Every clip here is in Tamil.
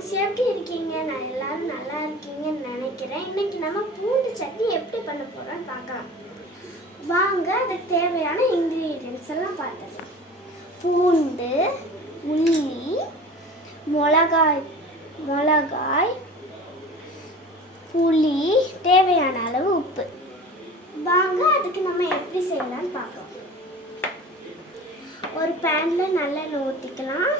ஃப்ரெண்ட்ஸ், எப்படி இருக்கீங்க? நான் எல்லாரும் நல்லா இருக்கீங்கன்னு நினைக்கிறேன். இன்னைக்கு நம்ம பூண்டு சட்னி எப்படி பண்ண போறோம்னு பார்க்கலாம். வாங்க, அதுக்கு தேவையான இன்க்ரீடியன்ஸ் எல்லாம் பார்த்துக்கலாம். பூண்டு, உள்ளி, மிளகாய், புளி, தேவையான அளவு உப்பு. வாங்க, அதுக்கு நம்ம எப்படி செய்யலாம்னு பார்க்கலாம். ஒரு பேன்ல நல்லெண்ணெய் ஊற்றிக்கலாம்.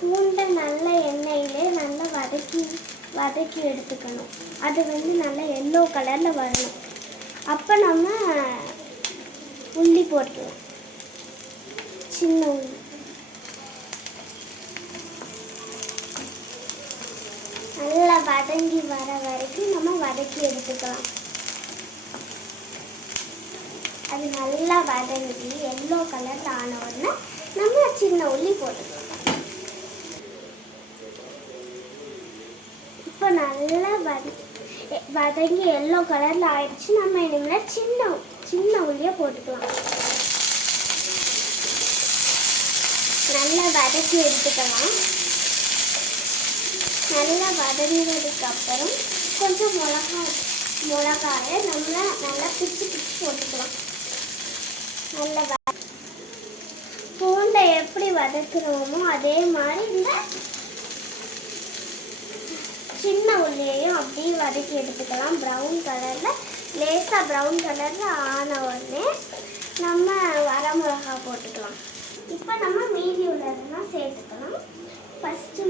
பூண்டை நல்ல எண்ணெயிலே நல்லா வதக்கி எடுத்துக்கணும். அது நல்லா எல்லோ கலரில் வரணும். அப்போ நம்ம உள்ளி போட்டுக்கலாம். சின்ன உள்ளி நல்லா வதங்கி வர வரைக்கும் நம்ம வதக்கி எடுத்துக்கலாம். அது நல்லா வதங்கி எல்லோ கலர் ஆன உடனே நம்ம சின்ன உள்ளி போட்டுக்கலாம். இப்போ நல்லா வதங்கி எல்லோ கலரில் ஆயிடுச்சு. நம்ம இனிமேல் சின்ன உள்ளியை போட்டுக்கலாம். நல்லா வதக்கி எடுத்துக்கலாம். நல்லா வதங்கினதுக்கு அப்புறம் கொஞ்சம் மிளகாயை நம்ம நல்லா பிச்சு போட்டுக்கலாம். நல்லா பூண்டை எப்படி வதக்குறோமோ அதே மாதிரி இந்த சின்ன உள்ளியையும் அப்படியே வதக்கி எடுத்துக்கலாம். லேசாக ப்ரௌன் கலரில் ஆன உடனே நம்ம வரமிளகா போட்டுக்கலாம். இப்போ நம்ம மீதி உள்ளதெல்லாம் சேர்த்துக்கலாம். ஃபஸ்ட்டு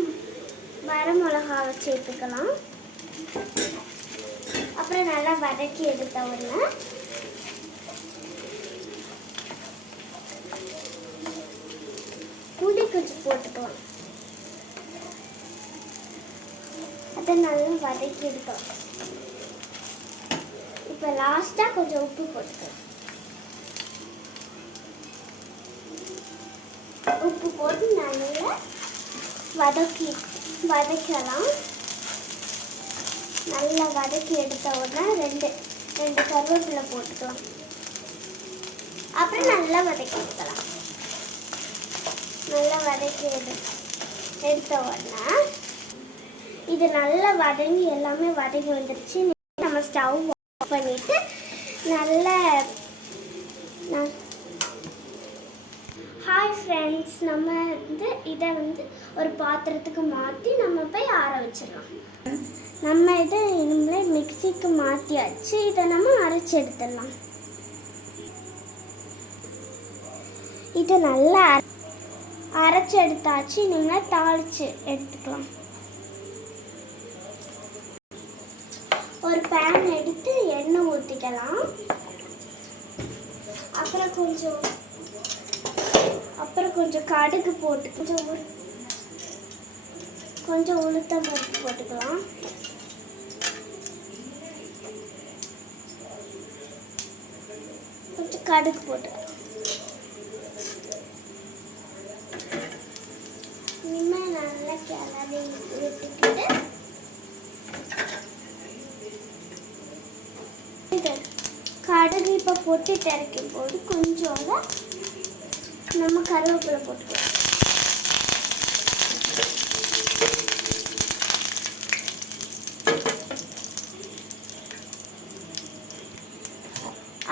வரமிளகாவை சேர்த்துக்கலாம். அப்புறம் நல்லா வதக்கி எடுத்த உடனே புளி கொஞ்சம் போட்டுக்கலாம். அதை நல்லா வதக்கி எடுத்தோம். இப்போ லாஸ்ட்டாக கொஞ்சம் உப்பு போட்டுக்கலாம். உப்பு போட்டு நல்லா வதக்கலாம். நல்லா வதக்கி எடுத்த உடனே ரெண்டு கருவேப்பிலை போட்டுக்கலாம். அப்புறம் நல்லா வதக்கி எடுக்கலாம். நல்லா வதக்கி எடுத்த உடனே இது நல்லா வதங்கி எல்லாமே வதங்கி வந்துருச்சு. நம்ம ஸ்டவ் ஆஃப் பண்ணிட்டு ஹாய் ஃப்ரெண்ட்ஸ், நம்ம இதை ஒரு பாத்திரத்துக்கு மாற்றி நம்ம போய் ஆற வச்சிடலாம். நம்ம இதை இனிமேல் மிக்சிக்கு மாற்றியாச்சு. இதை நம்ம அரைச்சி எடுத்துடலாம். இது நல்லா அரைச்சி எடுத்தாச்சு. இனிமேல் தாளித்து எடுத்துக்கலாம். ஒரு பேன் எடுத்து எண்ணெய் ஊற்றிக்கலாம். அப்புறம் கொஞ்சம் கடுகு போட்டு கொஞ்சம் உளுத்தம் பருப்பு போட்டுக்கலாம். கொஞ்சம் கடுகு போட்டுக்கலாம். இனிமேல் நல்லா கிளறி விட்டுக்கிட்டு கடுகு இப்போ போட்டு திரைக்கும் போது கொஞ்சம் நம்ம கருவேப்பிலை போட்டுக்கலாம்.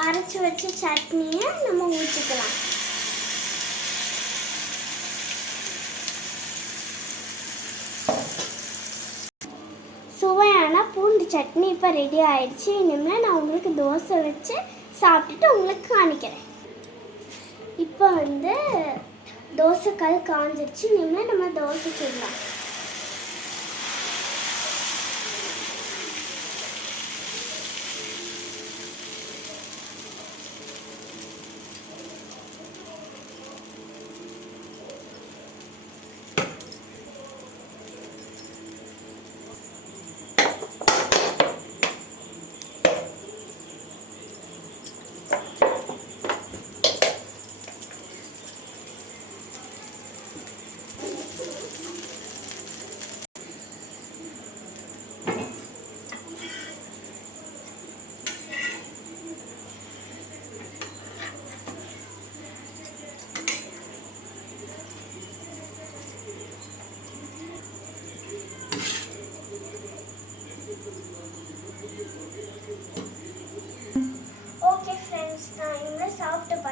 அரைச்சி வச்ச சட்னியை நம்ம ஊற்றிக்கலாம். சுவையான பூண்டு சட்னி இப்போ ரெடி ஆயிடுச்சு. இனிமேல் நான் உங்களுக்கு தோசை வச்சு சாப்பிட்டுட்டு உங்களுக்கு காணிக்கிறேன். இப்போ தோசைக்கல் காஞ்சிருச்சு. இனிமேல் நம்ம தோசை சுடலாம்.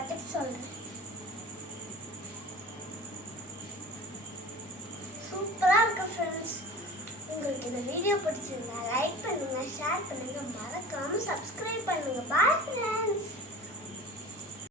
பார்த்துட்டு சொல்கிறேன். சூப்பராக இருக்கு ஃப்ரெண்ட்ஸ். உங்களுக்கு இந்த வீடியோ பிடிச்சிருந்தா லைக் பண்ணுங்கள், ஷேர் பண்ணுங்கள், மறக்காமல் சப்ஸ்கிரைப் பண்ணுங்கள். Bye friends.